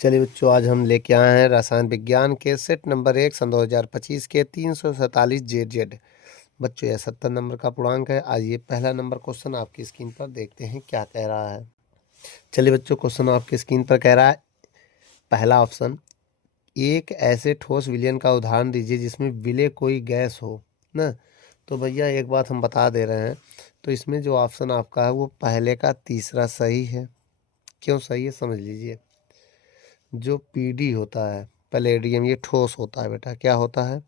चलिए बच्चों, आज हम लेके आए हैं रसायन विज्ञान के सेट नंबर 1 सन 2025 के 347 जेड। बच्चों, यह 70 नंबर का पूर्णांक है। आज ये पहला नंबर क्वेश्चन आपकी स्क्रीन पर देखते हैं क्या कह रहा है। चलिए बच्चों, क्वेश्चन आपकी स्क्रीन पर कह रहा है, पहला ऑप्शन, एक ऐसे ठोस विलयन का उदाहरण दीजिए जिसमें विलय कोई गैस हो ना। तो भैया एक बात हम बता दे रहे हैं, तो इसमें जो ऑप्शन आपका है वो पहले का तीसरा सही है। क्यों सही है समझ लीजिए। जो पीडी होता है, पैलेडियम, ये ठोस होता है बेटा। क्या होता है?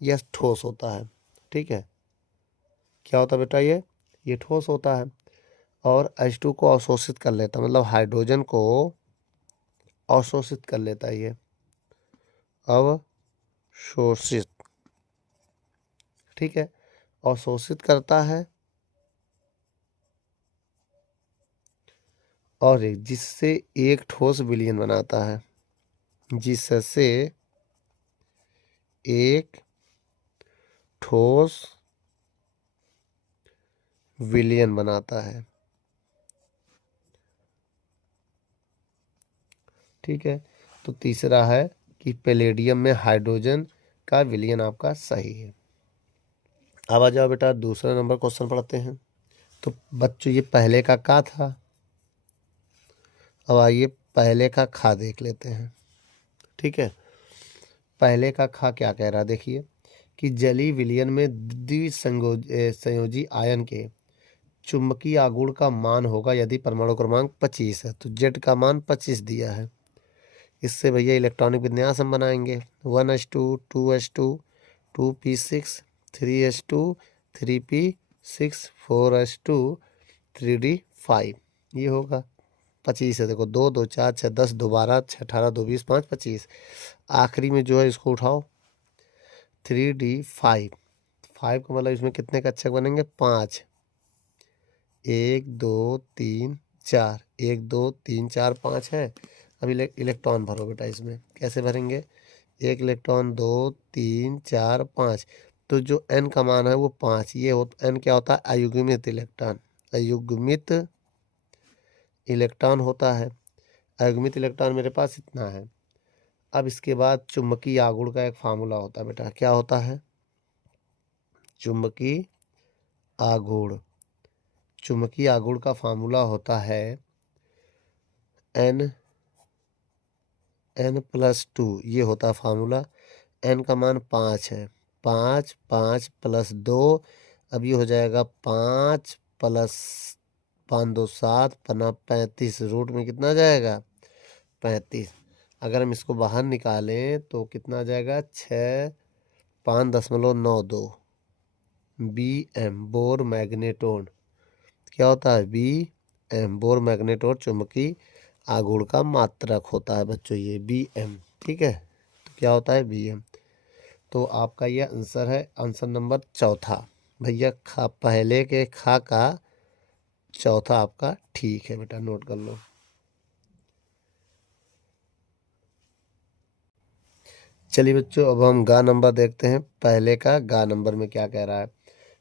यह ठोस होता है। ठीक है, क्या होता है बेटा? ये ठोस होता है और H2 को अवशोषित कर लेता है, मतलब हाइड्रोजन को अवशोषित कर लेता है। ये अवशोषित, ठीक है, अवशोषित करता है और जिससे एक ठोस विलयन बनाता है, जिससे एक ठोस विलयन बनाता है। ठीक है, तो तीसरा है कि पैलेडियम में हाइड्रोजन का विलयन आपका सही है। अब आ जाओ बेटा, दूसरा नंबर क्वेश्चन पढ़ते हैं। तो बच्चों, ये पहले का था। अब आइए पहले का खा देख लेते हैं। ठीक है, पहले का खा क्या कह रहा है, देखिए कि जलीय विलयन में द्विसंयोजी आयन के चुंबकीय आघूर्ण का मान होगा यदि परमाणु क्रमांक 25 है। तो जेड का मान 25 दिया है। इससे भैया इलेक्ट्रॉनिक विन्यास हम बनाएंगे, 1s2 2s2 2p6 3s2 3p6 4s2 3d5, ये होगा 25 है। देखो 2 2 4 6 10 2 12 6 18 2 20 5 25, आखिरी में जो है इसको उठाओ 3d5। 5 का मतलब इसमें कितने कक्षक बनेंगे? 5। 1 2 3 4, 1 2 3 4 5 है। अब इलेक्ट्रॉन भरो बेटा। इसमें कैसे भरेंगे? एक इलेक्ट्रॉन, 2 3 4 5। तो जो n का मान है वो 5। ये हो n क्या होता है? अयुग्मित इलेक्ट्रॉन। अयुग्मित इलेक्ट्रॉन होता है। अयुग्मित इलेक्ट्रॉन मेरे पास इतना है। अब इसके बाद चुंबकीय आघूर्ण का एक फार्मूला होता है बेटा। क्या होता है? चुंबकीय आघूर्ण। चुंबकीय आघूर्ण का फार्मूला होता है n+2। ये होता है फार्मूला। n का मान 5 है। 5 5 + 2, अब ये हो जाएगा 5 + 5 2 7 पना 35, रूट में कितना जाएगा? 35। अगर हम इसको बाहर निकालें तो कितना आ जाएगा? 6.592 Bm, बोर मैग्नेटोन। क्या होता है? Bm, बोर मैग्नेटोन चुंबकीय आघूर्ण का मात्रक होता है बच्चों, ये Bm। ठीक है, तो क्या होता है? Bm। तो आपका यह आंसर है, आंसर नंबर चौथा। भैया पहले के खा का चौथा आपका ठीक है बेटा, नोट कर लो। चलिए बच्चों, अब हम गा नंबर देखते हैं। पहले का गा नंबर में क्या कह रहा है?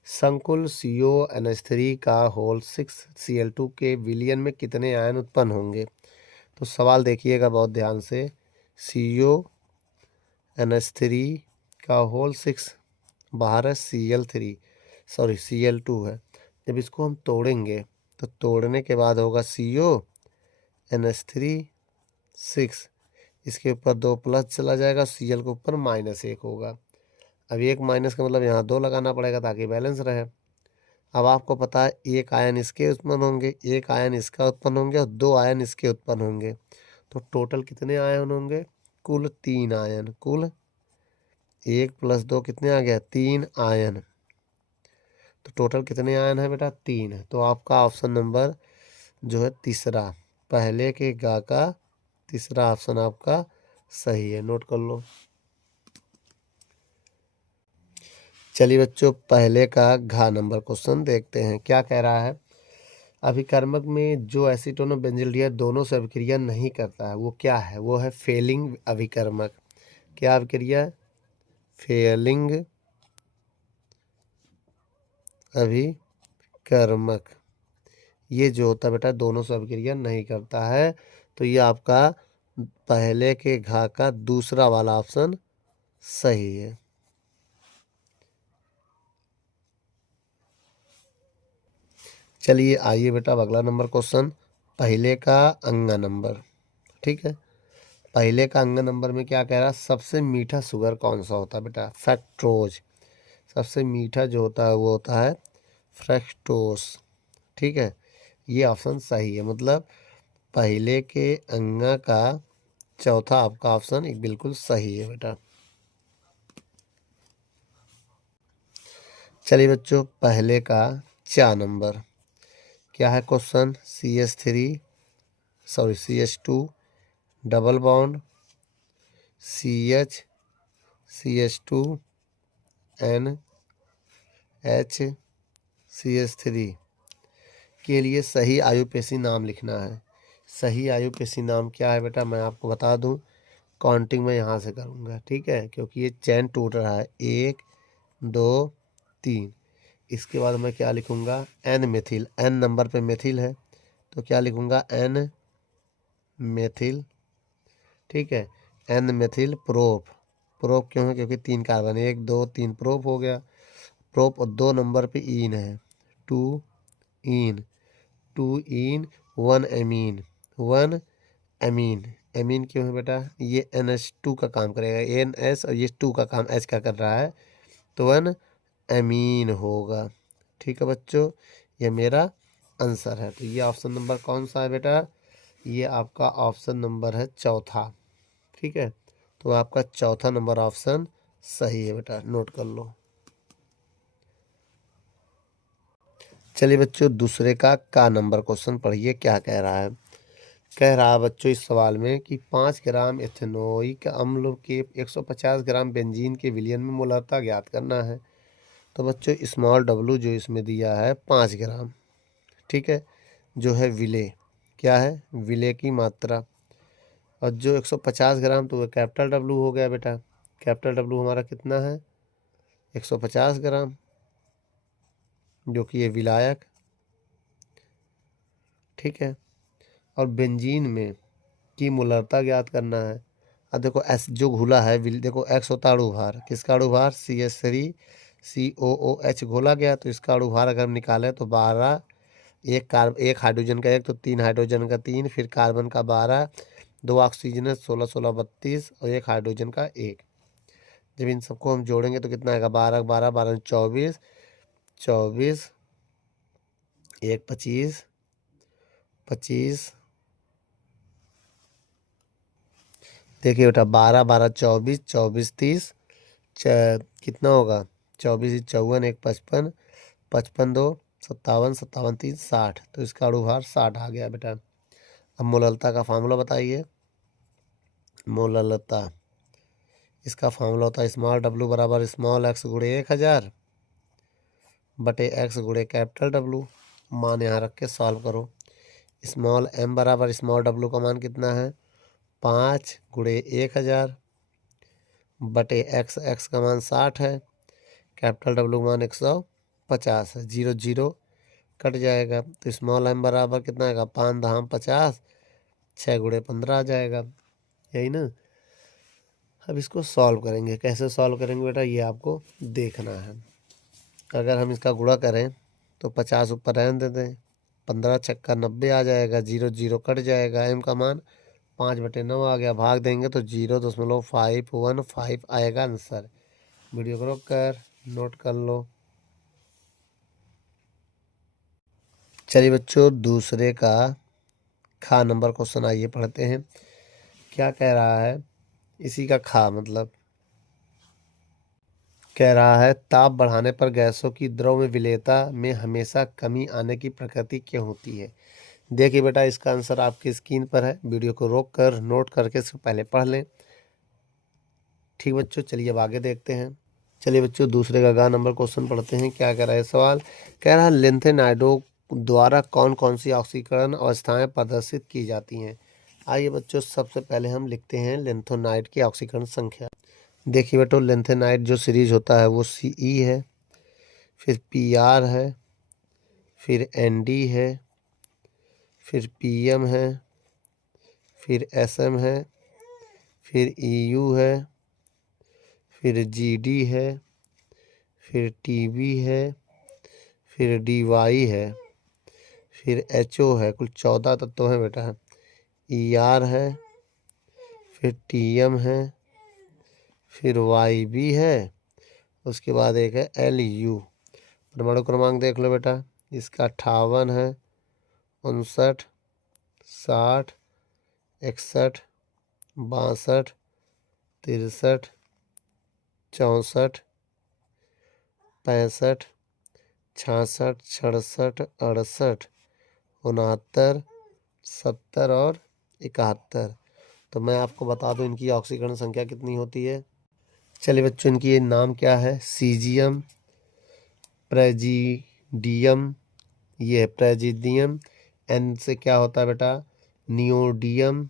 संकुल CONH3 का होल 6Cl2 के विलयन में कितने आयन उत्पन्न होंगे? तो सवाल देखिएगा बहुत ध्यान से। CONH3 का होल 6, बाहर है Cl2 है। जब इसको हम तोड़ेंगे तो तोड़ने के बाद होगा CONH3 6, इसके ऊपर 2 प्लस चला जाएगा, Cl के ऊपर -1 होगा। अब एक माइनस का मतलब यहाँ 2 लगाना पड़ेगा ताकि बैलेंस रहे। अब आपको पता है एक आयन इसके उत्पन्न होंगे, एक आयन इसका उत्पन्न होंगे और 2 आयन इसके उत्पन्न होंगे। तो टोटल कितने आयन होंगे? कुल 3 आयन। कुल 1 + 2 कितने आ गया? 3 आयन। तो टोटल कितने आयन है बेटा? 3 है। तो आपका ऑप्शन नंबर जो है तीसरा, पहले के गा का तीसरा ऑप्शन आपका सही है, नोट कर लो। चलिए बच्चों, पहले का घा नंबर क्वेश्चन देखते हैं क्या कह रहा है। अभिकर्मक में जो एसीटोन और बेंजील्डिहाइड दोनों से अभिक्रिया नहीं करता है वो क्या है? वो है फेलिंग अभिकर्मक। क्या अभिक्रिया? फेलिंग अभिकर्मक। ये जो होता है बेटा दोनों से अभिक्रिया नहीं करता है, तो ये आपका पहले के घा का दूसरा वाला ऑप्शन सही है। चलिए आइए बेटा अब अगला नंबर क्वेश्चन, पहले का अंगा नंबर। ठीक है, पहले का अंगा नंबर में क्या कह रहा है, सबसे मीठा शुगर कौन सा होता है बेटा, फ्रैक्टोज। सबसे मीठा जो होता है वो होता है फ्रैक्टोज। ठीक है, ये ऑप्शन सही है, मतलब पहले के अंगा का चौथा आपका ऑप्शन एक बिल्कुल सही है बेटा। चलिए बच्चों, पहले का 4 नंबर क्या है question, CH2 double bond CH, CH2NH, CH3 के लिए सही आयुपेशी नाम लिखना है। सही आयुपेशी नाम क्या है बेटा, मैं आपको बता दूं, काउंटिंग में यहाँ से करूँगा। ठीक है, क्योंकि ये चैन टूट रहा है, 1 2 3। इसके बाद मैं क्या लिखूँगा, एन मेथिल, एन नंबर पे मेथिल है तो क्या लिखूँगा, एन मेथिल। ठीक है, एन मेथिल प्रोप। प्रोप क्यों है, क्योंकि 3 कार्बन, 1 2 3 प्रोप हो गया प्रोप। और 2 नंबर पे ईन है, 2 ईन, 2 ईन 1 एमीन, 1 एमीन। एमीन क्यों है बेटा, ये NH2 का काम करेगा, NS और ये 2 का काम H का कर रहा है, तो 1 एमीन होगा। ठीक है बच्चों, ये मेरा आंसर है। तो ये ऑप्शन नंबर कौन सा है बेटा, ये आपका ऑप्शन नंबर है चौथा। ठीक है, तो आपका चौथा नंबर ऑप्शन सही है बेटा, नोट कर लो। चलिए बच्चों, दूसरे का नंबर क्वेश्चन पढ़िए, क्या कह रहा है। कह रहा है बच्चों इस सवाल में कि 5 ग्राम एथेनोइक अम्ल के 150 ग्राम बेंजीन के विलयन में मोलरता ज्ञात करना है। तो बच्चों स्मॉल w जो इसमें दिया है 5 ग्राम, ठीक है, जो है विले, क्या है, विले की मात्रा। और जो 150 ग्राम तो वो कैपिटल W हो गया बेटा। कैपिटल W हमारा कितना है, 150 ग्राम, जो कि ये विलायक। ठीक है, और बेंजीन में की मोलरता ज्ञात करना है। अब देखो एस जो घुला है, देखो एक्स होता है अणुभार, किसका अणुभार, CH3COOH घोला गया, तो इसका अणुभार अगर हम निकालें तो 12, एक हाइड्रोजन का 1 तो 3 हाइड्रोजन का 3, फिर कार्बन का 12, 2 ऑक्सीजन 16 16 32 और 1 हाइड्रोजन का 1। जब इन सबको हम जोड़ेंगे तो कितना आएगा, 12 12 12 24, 24 1 25, 25, देखिए बेटा 12 12 24 24 30, कितना होगा, 24 54 1 55, 55 2 57 57 3 60, तो इसका अणुभार 60 आ गया बेटा। अब मोललता का फार्मूला बताइए। मोललता, इसका फार्मूला होता है स्मॉल w बराबर स्मॉल x गुणे 1000 बटे x गुणे कैपिटल W। मान यहाँ रख के सॉल्व करो। स्मॉल m बराबर स्मॉल w का मान कितना है, 5 गुणे 1000 बटे x का मान 60 है, कैपिटल W का मान 150 है, 0 0 कट जाएगा, तो स्मॉल m बराबर कितना आएगा, 5 धाम 50, 6 गुणे 15 आ जाएगा, यही ना। अब इसको सॉल्व करेंगे, कैसे सॉल्व करेंगे बेटा, ये आपको देखना है। अगर हम इसका गुणा करें तो 50 ऊपर रहने देते हैं, 15 छक्का 90 आ जाएगा, 0 0 कट जाएगा, m का मान 5/9 आ गया, भाग देंगे तो 0.515 आएगा आंसर। वीडियो को रोक कर नोट कर लो। चलिए बच्चों, दूसरे का खा नंबर क्वेश्चन आइए पढ़ते हैं। क्या कह रहा है, इसी का खा मतलब कह रहा है, ताप बढ़ाने पर गैसों की द्रव में विलेयता में हमेशा कमी आने की प्रकृति क्यों होती है। देखिए बेटा, इसका आंसर आपकी स्क्रीन पर है, वीडियो को रोक कर नोट करके इसको पहले पढ़ लें। ठीक बच्चों, चलिए अब आगे देखते हैं। चलिए बच्चों, दूसरे का गा नंबर क्वेश्चन पढ़ते हैं। क्या कह रहा है सवाल, कह रहा है लिंथेनाइडो द्वारा कौन कौन सी ऑक्सीकरण अवस्थाएं प्रदर्शित की जाती हैं। आइए बच्चों, सबसे पहले हम लिखते हैं लिंथेनाइड की ऑक्सीकरण संख्या। देखिए बेटो, लिंथेनाइड जो सीरीज होता है वो CE है, फिर PR है, फिर ND है, फिर PM है, फिर SM है, फिर EU है, फिर GD है, फिर TB है, फिर DY है, फिर HO है। कुल 14 तत्व हैं बेटा। ER है, फिर TM है, फिर YB है, उसके बाद एक है LU। परमाणु क्रमांक देख लो बेटा, इसका 58 है, 59, 60, 61, 62, 63, 64, 65, 66, 67, 68, 69, 70 और 71। तो मैं आपको बता दूं इनकी ऑक्सीकरण संख्या कितनी होती है। चलिए बच्चों, इनकी ये नाम क्या है? सीजियम, प्रेजिडियम, ये है प्रेजिडियम। एन से क्या होता है बेटा? नियोडियम,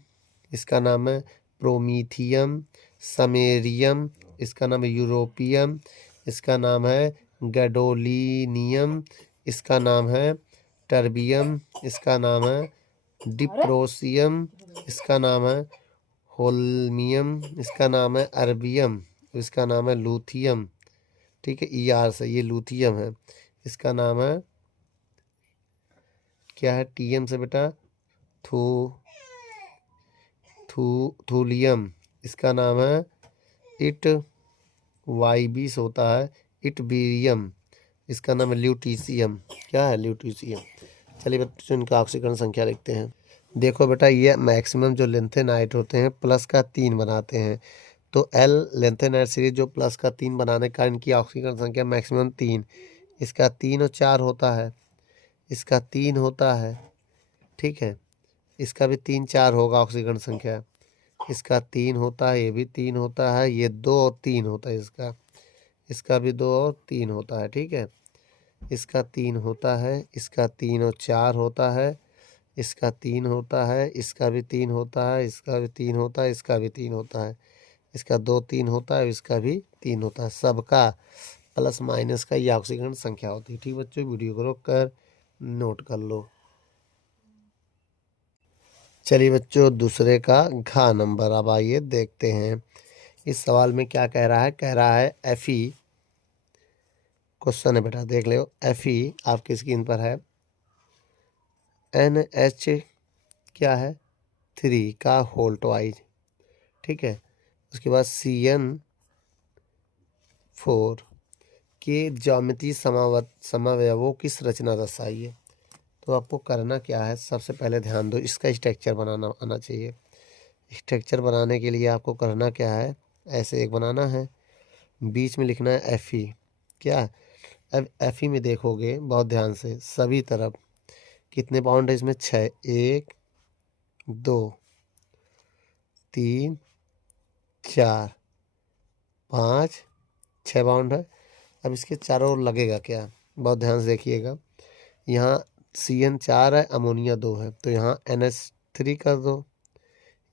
इसका नाम है प्रोमीथियम। समेरियम, इसका नाम है यूरोपियम। इसका नाम है गैडोलिनियम। इसका नाम है टर्बियम। इसका नाम है डिप्रोसियम। इसका नाम है होल्मियम। इसका नाम है अरबियम। इसका नाम है लूथियम। ठीक है, ER से ये लूथियम है। इसका नाम है क्या है? TM से बेटा थू थूलियम। इसका नाम है इट YB से होता है इटबीरियम। इसका नाम है ल्यूटीसियम। क्या है? ल्यूटीसियम। चलिए बच्चों, इनका ऑक्सीकरण संख्या लिखते हैं। देखो बेटा, ये मैक्सिमम जो लेंथेनाइट होते हैं प्लस का 3 बनाते हैं। तो L लेंथेनाइट सीरीज जो प्लस का 3 बनाने का इनकी ऑक्सीकरण संख्या मैक्सिमम 3। इसका 3 और 4 होता है, इसका 3 होता है। ठीक है, इसका भी 3 4 होगा ऑक्सीकरण संख्या। इसका 3 होता है, ये भी 3 होता है, ये 2 और 3 होता है इसका। इसका भी 2 और 3 होता है। ठीक है, इसका 3 होता है, इसका 3 और 4 होता है, इसका 3 होता है, इसका भी 3 होता है, इसका भी 3 होता है, इसका भी 3 होता है, इसका 2 3 होता है, इसका भी 3 होता है। सबका प्लस माइनस का ये ऑक्सीकरण संख्या होती है। ठीक बच्चों, वीडियो को रोक कर नोट कर लो। चलिए बच्चों, दूसरे का घ नंबर अब आइए देखते हैं इस सवाल में क्या कह रहा है। कह रहा है Fe क्वेश्चन है बेटा, देख लो। Fe आपकी स्क्रीन पर है। NH क्या है? 3 का होल ट्वाइज। ठीक है, उसके बाद CN4 के ज्यामितीय समवयवों की संरचना दर्शाइए। तो आपको करना क्या है? सबसे पहले ध्यान दो, इसका स्ट्रक्चर बनाना आना चाहिए। स्ट्रक्चर बनाने के लिए आपको करना क्या है? ऐसे एक बनाना है, बीच में लिखना है Fe। क्या? अब Fe में देखोगे बहुत ध्यान से, सभी तरफ कितने बाउंड है इसमें? 6, 1 2 3 4 5 6 बाउंड है। अब इसके चारों ओर लगेगा क्या? बहुत ध्यान से देखिएगा। यहाँ CN4 है, अमोनिया 2 है, तो यहाँ NH3 कर दो,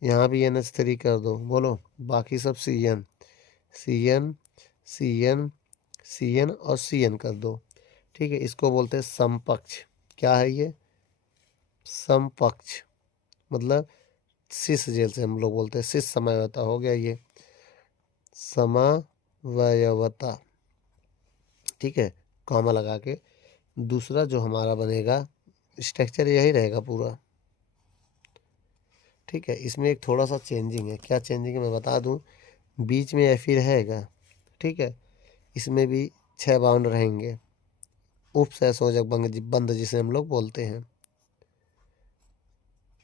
यहाँ भी NH3 कर दो। बोलो, बाकी सब CN CN CN CN और CN कर दो। ठीक है, इसको बोलते हैं समपक्ष। क्या है ये? समपक्ष मतलब सिस, जेल से हम लोग बोलते हैं सिस समवयवता। हो गया ये समवयवता। ठीक है, कॉमा लगा के। दूसरा जो हमारा बनेगा स्ट्रक्चर यही रहेगा पूरा। ठीक है, इसमें एक थोड़ा सा चेंजिंग है। क्या चेंजिंग है मैं बता दूं। बीच में Fe रहेगा। ठीक है, इसमें भी 6 बाउंड रहेंगे, उपसहसंयोजक बंध जिसे हम लोग बोलते हैं।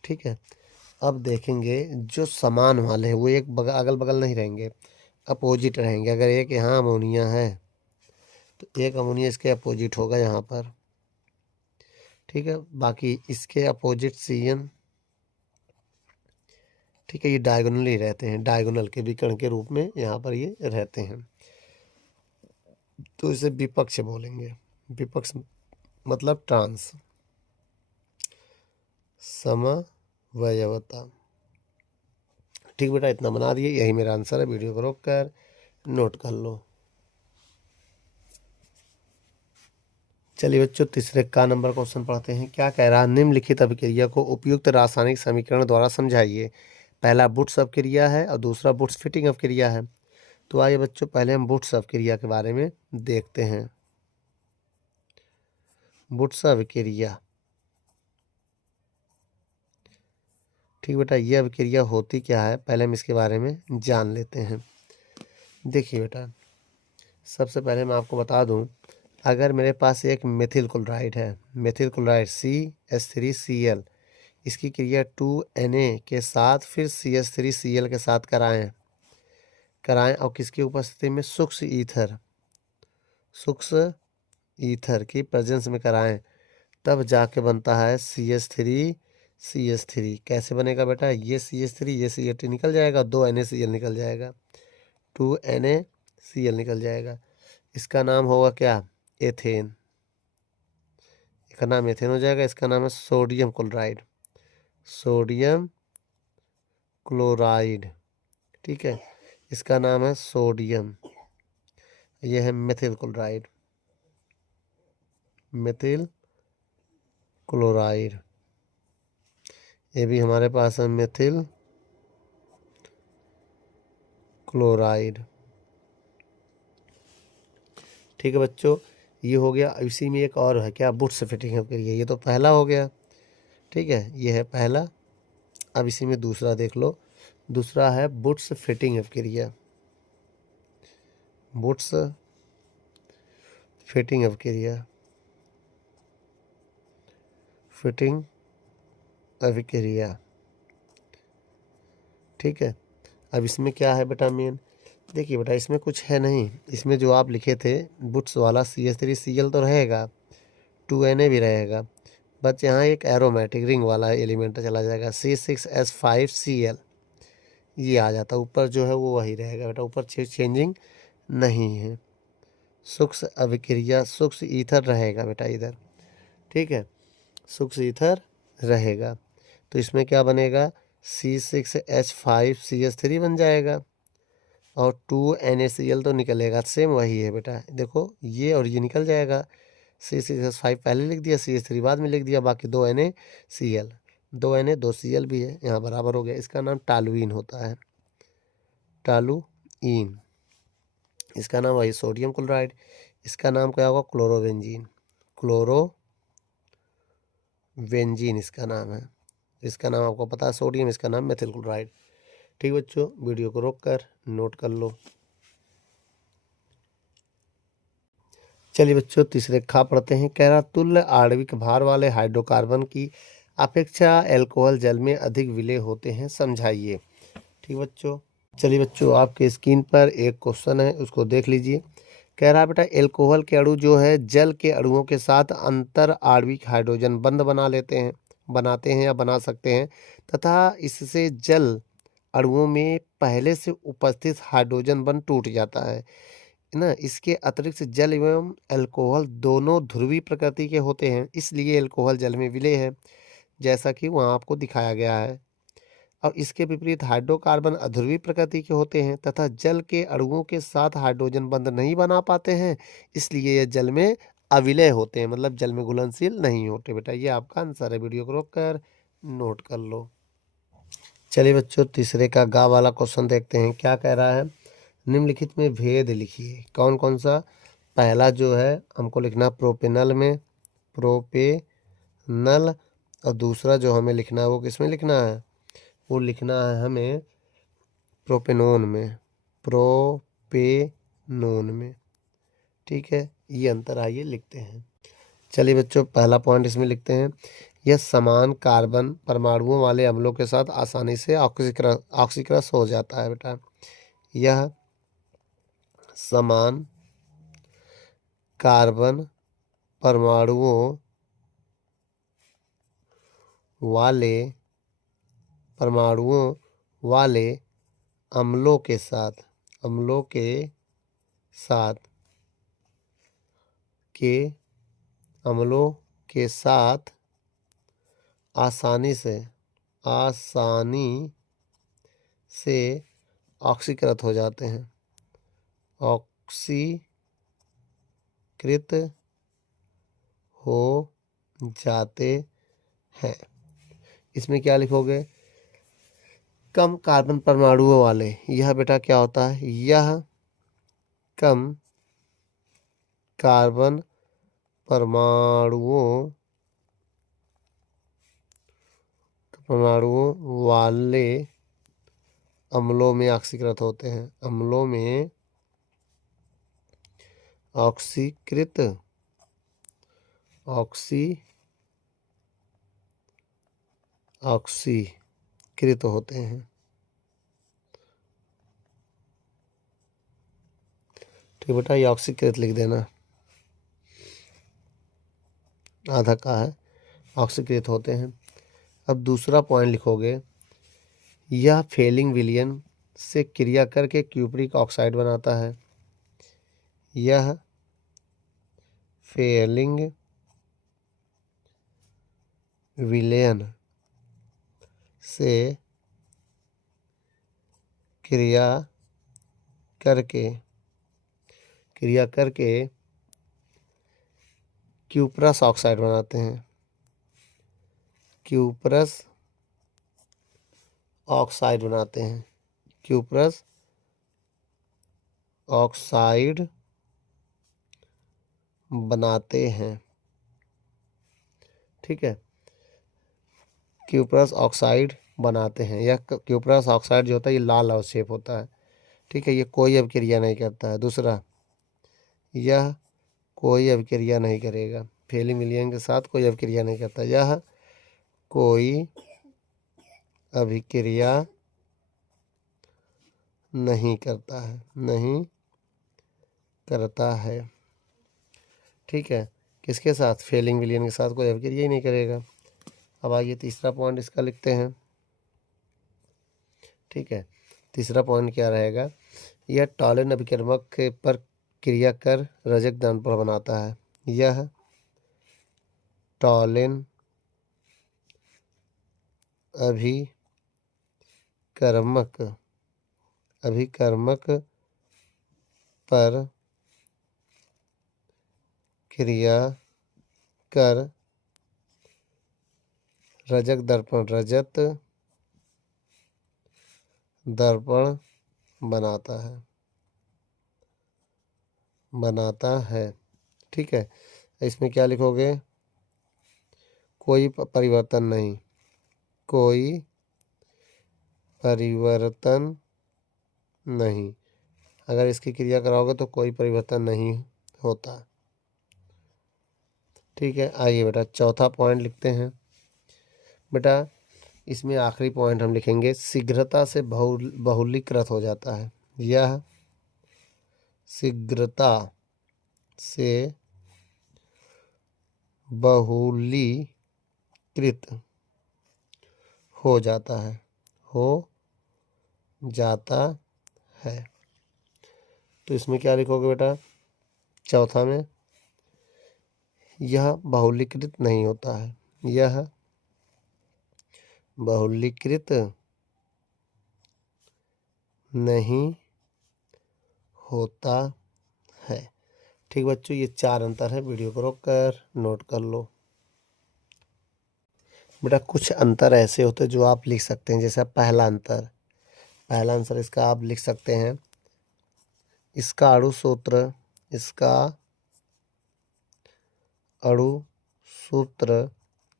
ठीक है, अब देखेंगे जो समान वाले हैं वो एक अगल बगल नहीं रहेंगे, अपोजिट रहेंगे। अगर एक यहाँ अमोनिया है तो एक अमोनिया इसके अपोजिट होगा यहाँ पर। ठीक है, बाकी इसके अपोजिट CN। ठीक है, ये डायगोनल ही रहते हैं, डायगोनल के विकर्ण के रूप में यहाँ पर ये रहते हैं, तो इसे विपक्ष बोलेंगे। विपक्ष मतलब ट्रांस समवयवता। ठीक बेटा, इतना बना दिए, यही मेरा आंसर है। वीडियो को रोक कर नोट कर लो। चलिए बच्चों, तीसरे का नंबर क्वेश्चन पढ़ते हैं। क्या कह रहा है? निम्नलिखित अभिक्रिया को उपयुक्त रासायनिक समीकरण द्वारा समझाइए। पहला बुट्स अभिक्रिया है और दूसरा बुट्स फिटिंग अभिक्रिया है। तो आइए बच्चों, पहले हम बुट्स अभिक्रिया के बारे में देखते हैं। बुट्स अभिक्रिया, ठीक बेटा, ये अभिक्रिया होती क्या है, पहले हम इसके बारे में जान लेते हैं। देखिए बेटा, सबसे पहले मैं आपको बता दूं, अगर मेरे पास एक मेथिल क्लोराइड है, मेथिल क्लोराइड CH3Cl, इसकी क्रिया 2Na के साथ फिर CH3Cl के साथ कराएं और किसकी उपस्थिति में? सूक्ष्म ईथर की प्रेजेंस में कराएं, तब जाके बनता है CH3CH3। कैसे बनेगा बेटा? ये CH3 ये CH3 निकल जाएगा, 2NaCl निकल जाएगा, 2NaCl निकल जाएगा। इसका नाम होगा क्या? एथेन। इसका नाम एथेन हो जाएगा। इसका नाम है सोडियम क्लोराइड, सोडियम क्लोराइड, ठीक है। इसका नाम है सोडियम। यह है मेथिल क्लोराइड, मेथिल क्लोराइड। ये भी हमारे पास है मेथिल क्लोराइड, ठीक है बच्चों। ये हो गया। इसी में एक और है, क्या? बुट्स फिटिंग अभिक्रिया। ये तो पहला हो गया, ठीक है, ये है पहला। अब इसी में दूसरा देख लो। दूसरा है बुट्स फिटिंग अभिक्रिया, बुट्स फिटिंग अभिक्रिया, फिटिंग अभिक्रिया, ठीक है। अब इसमें क्या है बेटा मेन? देखिए बेटा, इसमें कुछ है नहीं। इसमें जो आप लिखे थे बुट्स वाला CH3Cl तो रहेगा, 2Na भी रहेगा, बस यहाँ एक एरोमेटिक रिंग वाला एलिमेंट चला जाएगा, C6H5Cl, ये आ जाता। ऊपर जो है वो वही रहेगा बेटा, ऊपर चेंजिंग नहीं है। सूक्ष्म अभिक्रिया, सूक्ष्म ईथर रहेगा बेटा इधर, ठीक है, सूक्ष्म ईथर रहेगा। तो इसमें क्या बनेगा? C6H5CH3 बन जाएगा और 2NaCl तो निकलेगा, सेम वही है बेटा। देखो ये और ये निकल जाएगा। C6H5 पहले लिख दिया, CH3 बाद में लिख दिया, बाकी 2NaCl, 2Na 2Cl भी है, यहाँ बराबर हो गया। इसका नाम टालुइन होता है, टालुइन। इसका नाम वही सोडियम क्लोराइड। इसका नाम क्या होगा? क्लोरोबेंजीन, क्लोरोबेंजीन इसका नाम है। इसका नाम आपको पता है सोडियम, इसका नाम मेथिल क्लोराइड। ठीक बच्चों, वीडियो को रोक कर नोट कर लो। चलिए बच्चों, तीसरे खा पढ़ते हैं। कह रहा, तुल्य आणविक भार वाले हाइड्रोकार्बन की अपेक्षा अल्कोहल जल में अधिक विलेय होते हैं, समझाइए। ठीक बच्चों, चलिए बच्चों, आपके स्क्रीन पर एक क्वेश्चन है, उसको देख लीजिए। कह रहा बेटा, अल्कोहल के अणु जो है जल के अणुओं के साथ अंतर आणविक हाइड्रोजन बंध बनाते हैं या बना सकते हैं, तथा इससे जल अणुओं में पहले से उपस्थित हाइड्रोजन बंध टूट जाता है ना। इसके अतिरिक्त जल एवं अल्कोहल दोनों ध्रुवीय प्रकृति के होते हैं, इसलिए अल्कोहल जल में विलेय है, जैसा कि वहाँ आपको दिखाया गया है। और इसके विपरीत हाइड्रोकार्बन अध्रुवीय प्रकृति के होते हैं तथा जल के अणुओं के साथ हाइड्रोजन बंध नहीं बना पाते हैं, इसलिए ये जल में अविलेय होते हैं, मतलब जल में घुलनशील नहीं होते। बेटा ये आपका आंसर है, वीडियो को रोक कर नोट कर लो। चलिए बच्चों, तीसरे का गा वाला क्वेश्चन देखते हैं। क्या कह रहा है? निम्नलिखित में भेद लिखिए। कौन कौन सा? पहला जो है हमको लिखना प्रोपेनल में, प्रोपेनल, और दूसरा जो हमें लिखना है वो किस में लिखना है? वो लिखना है हमें प्रोपेनोन में, प्रोपेनोन में, ठीक है। ये अंतर आइए लिखते हैं। चलिए बच्चों, पहला पॉइंट इसमें लिखते हैं, यह समान कार्बन परमाणुओं वाले अम्लों के साथ आसानी से ऑक्सीकृत हो जाता है। बेटा यह समान कार्बन परमाणुओं वाले अम्लों के साथ आसानी से ऑक्सीकृत हो जाते हैं, ऑक्सीकृत हो जाते हैं। इसमें क्या लिखोगे? कम कार्बन परमाणुओं वाले। यह बेटा क्या होता है? यह कम कार्बन परमाणुओं वाले अम्लों में ऑक्सीकृत होते हैं। अम्लों में ऑक्सीकृत होते हैं। ठीक बेटा, ये ऑक्सीकृत लिख देना, आधा का है, ऑक्सीकृत होते हैं। अब दूसरा पॉइंट लिखोगे, यह फेलिंग विलयन से क्रिया करके क्यूप्रिक ऑक्साइड बनाता है। यह फेलिंग विलयन से क्रिया करके क्यूप्रस ऑक्साइड बनाते हैं। क्यूप्रस ऑक्साइड बनाते हैं। क्यूप्रस ऑक्साइड बनाते हैं। ठीक है, क्यूप्रस ऑक्साइड बनाते हैं। यह क्यूप्रस ऑक्साइड जो होता है ये लाल शेप होता है। ठीक है, ये कोई अभिक्रिया नहीं करता है। दूसरा, यह कोई अभिक्रिया नहीं करेगा। फेलिंग विलयन के साथ कोई अभिक्रिया नहीं करता। यह कोई अभिक्रिया नहीं करता है। ठीक है, किसके साथ? फेलिंग विलयन के साथ कोई अभिक्रिया ही नहीं करेगा। अब आइए तीसरा पॉइंट इसका लिखते हैं। ठीक है, तीसरा पॉइंट क्या रहेगा? यह टॉलिन अभिकर्मक पर क्रिया कर रजक दर्पण बनाता है। यह टॉलिन अभिकर्मक पर क्रिया कर रजत दर्पण बनाता है। ठीक है, इसमें क्या लिखोगे? कोई परिवर्तन नहीं। कोई परिवर्तन नहीं। अगर इसकी क्रिया कराओगे तो कोई परिवर्तन नहीं होता। ठीक है, आइए बेटा चौथा पॉइंट लिखते हैं। बेटा इसमें आखिरी पॉइंट हम लिखेंगे, शीघ्रता से बहुलीकृत हो जाता है। यह शीघ्रता से बहुलीकृत हो जाता है। तो इसमें क्या लिखोगे बेटा? चौथा में, यह बहुलीकृत नहीं होता है। यह बहुलीकृत नहीं होता है। ठीक बच्चों, ये 4 अंतर है। वीडियो को रोक कर नोट कर लो। बेटा कुछ अंतर ऐसे होते हैं जो आप लिख सकते हैं। जैसे पहला आंसर इसका आप लिख सकते हैं, इसका अणु सूत्र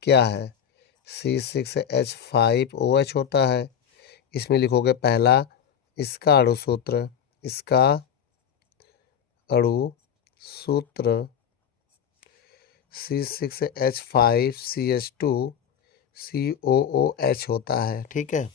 क्या है? C6H5OH होता है। इसमें लिखोगे पहला, इसका अणु सूत्र C6H5CH2COOH होता है। ठीक है,